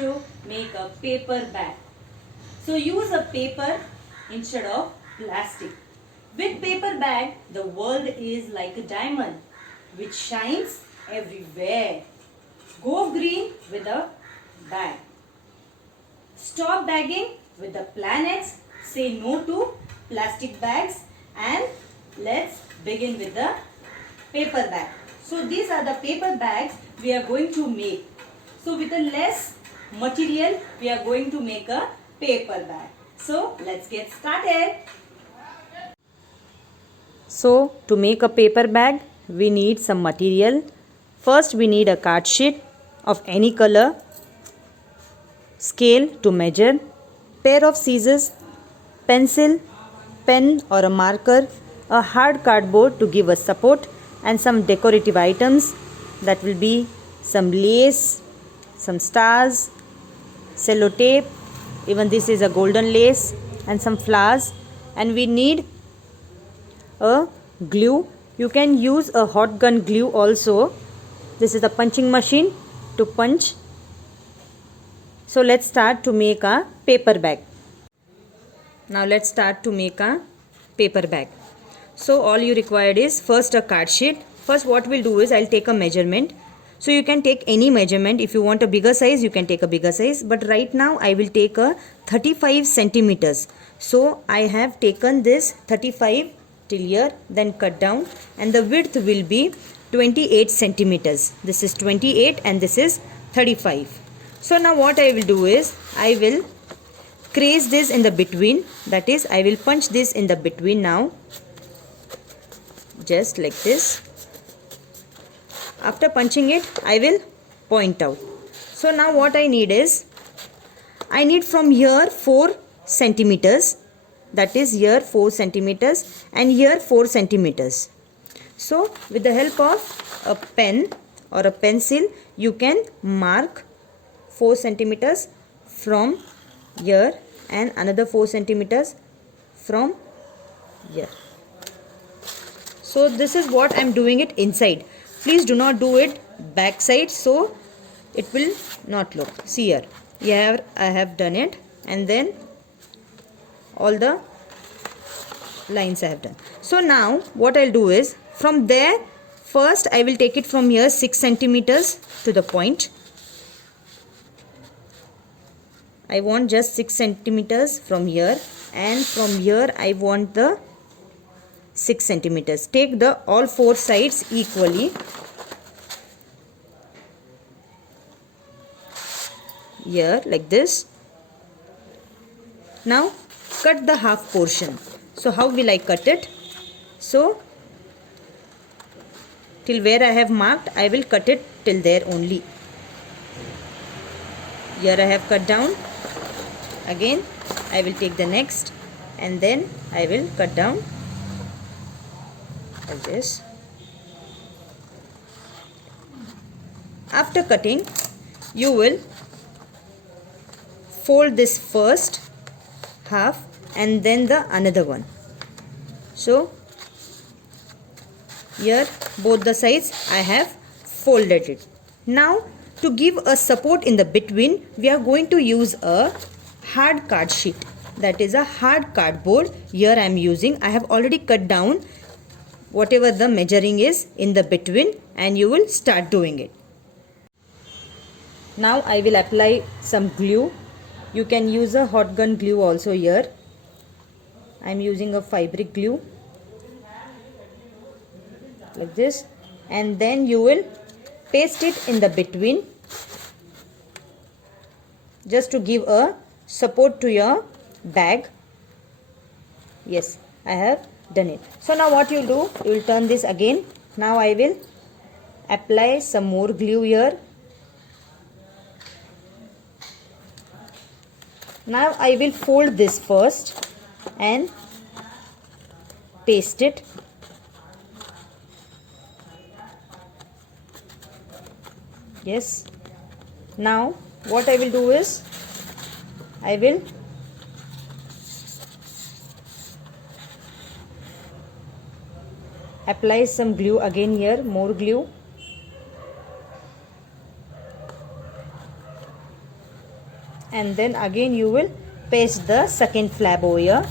to make a paper bag. So use a paper instead of plastic. With paper bag, the world is like a diamond which shines everywhere. Go green with a bag. Stop bagging with the planets. Say no to plastic bags and let's begin with the paper bag. So these are the paper bags we are going to make. So with a less material we are going to make a paper bag. So let's get started. So to make a paper bag we need some material. First we need a card sheet of any color, scale to measure, pair of scissors, pencil, pen or a marker, a hard cardboard to give us support, and some decorative items that will be some lace, some stars, sellotape, even this is a golden lace, and some flowers. And we need a glue. You can use a hot gun glue also. This is the punching machine to punch. So let's start to make a paper bag. Now let's start to make a paper bag. So all you required is first a card sheet. First what we'll do is I'll take a measurement. So you can take any measurement. If you want a bigger size, you can take a bigger size. But right now I will take a 35 centimeters. So I have taken this 35 till here, then cut down, and the width will be 28 centimeters. This is 28 and this is 35. So now what I will do is I will crease this in the between, that is I will punch this in the between now, just like this. After punching it I will point out. So now what I need is I need from here 4 centimeters, that is here 4 centimeters and here 4 centimeters. So with the help of a pen or a pencil you can mark 4 centimeters from here and another 4 centimeters from here. So this is what I am doing it inside. Please do not do it back side, so it will not look. See here, here I have done it, and then all the lines I have done. So now what I'll do is from there first I will take it from here 6 centimeters to the point. I want just 6 centimeters from here, and from here I want the 6 centimeters. Take the all 4 sides equally. Here like this. Now cut the half portion. So how will I cut it? So till where I have marked I will cut it till there only. Here I have cut down. Again I will take the next and then I will cut down like this. After cutting you will fold this first half and then the another one. So here both the sides I have folded it. Now to give a support in the between we are going to use a hard card sheet, that is a hard cardboard. Here I am using, I have already cut down whatever the measuring is in the between, and you will start doing it. Now I will apply some glue. You can use a hot gun glue also. Here I am using a fabric glue like this, and then you will paste it in the between just to give a support to your bag. Yes, I have done it. So now what you do, you will turn this again. Now I will apply some more glue here. Now I will fold this first and paste it. Yes. Now what I will do is I will apply some glue again here, more glue. and then again you will paste the second flap over here.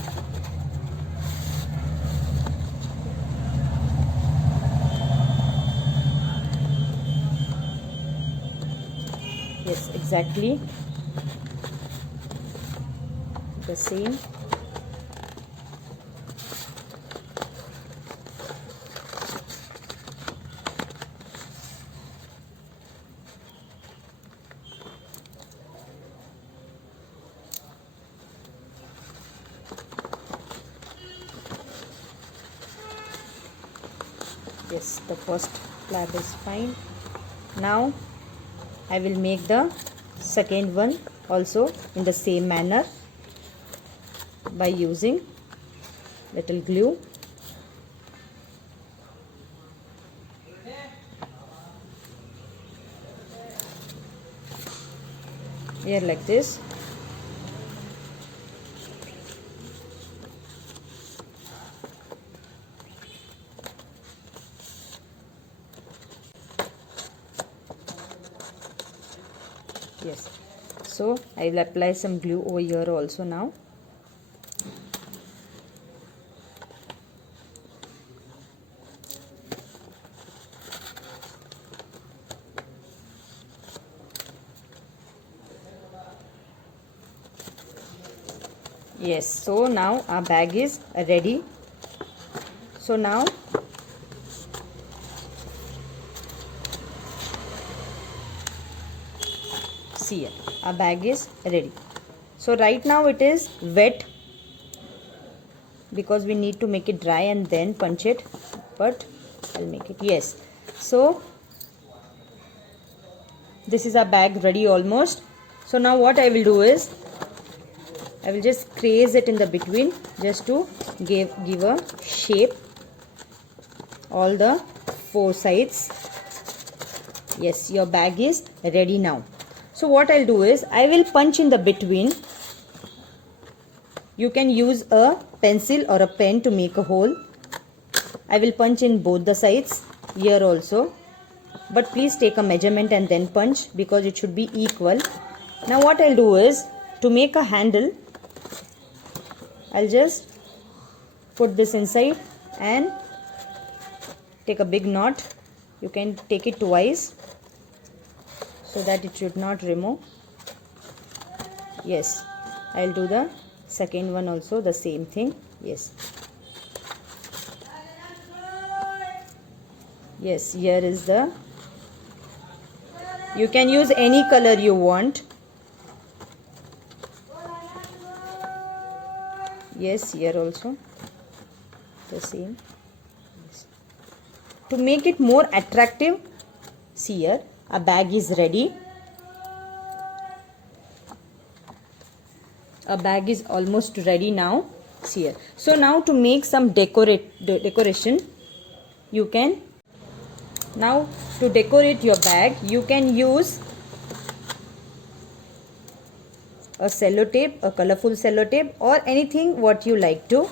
Yes, exactly the same. Yes, the first flap is fine. Now I will make the second one also in the same manner by using little glue. Here like this. Yes, so I will apply some glue over here also now. Yes, so now our bag is ready. So now see here, our bag is ready. So right now it is wet because we need to make it dry and then punch it, but I'll make it. Yes, so this is our bag ready almost. So now what I will do is I will just crease it in the between just to give a shape all the four sides. Yes, your bag is ready now. So what I'll do is I will punch in the between. You can use a pencil or a pen to make a hole. I will punch in both the sides here also, but please take a measurement and then punch because it should be equal. Now what I'll do is to make a handle, I'll just put this inside and take a big knot. You can take it twice so that it should not remove. Yes, I'll do the second one also, the same thing. Yes. Yes, here is the, you can use any color you want. Yes, here also the same. Yes. To make it more attractive, see here, a bag is ready. A bag is almost ready now. See here. So now to make some decoration, you can, now to decorate your bag, you can use a sellotape, a colorful sellotape, or anything what you like to.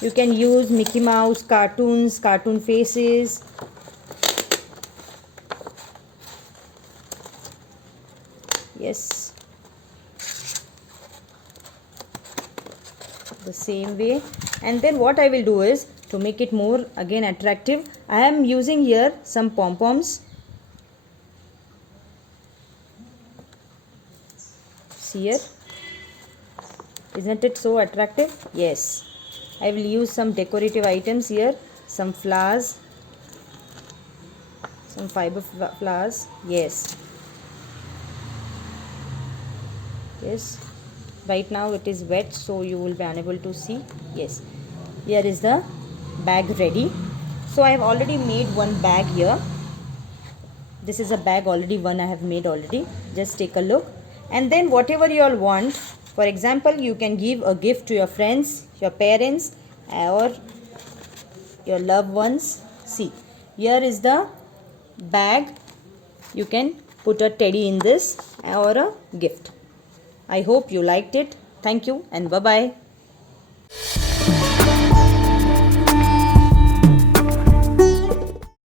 You can use Mickey Mouse, cartoons, cartoon faces. Yes, the same way. And then what I will do is to make it more again attractive, I am using here some pom-poms. See here, isn't it so attractive? Yes, I will use some decorative items here, some flowers, some fiber flowers. Yes, yes, right now it is wet so you will be unable to see. Yes, here is the bag ready. So I have already made one bag here. This is a bag already, one I have made already. Just take a look. And then whatever you all want, for example, you can give a gift to your friends, your parents, or your loved ones. See, here is the bag. You can put a teddy in this or a gift. I hope you liked it. Thank you and bye-bye.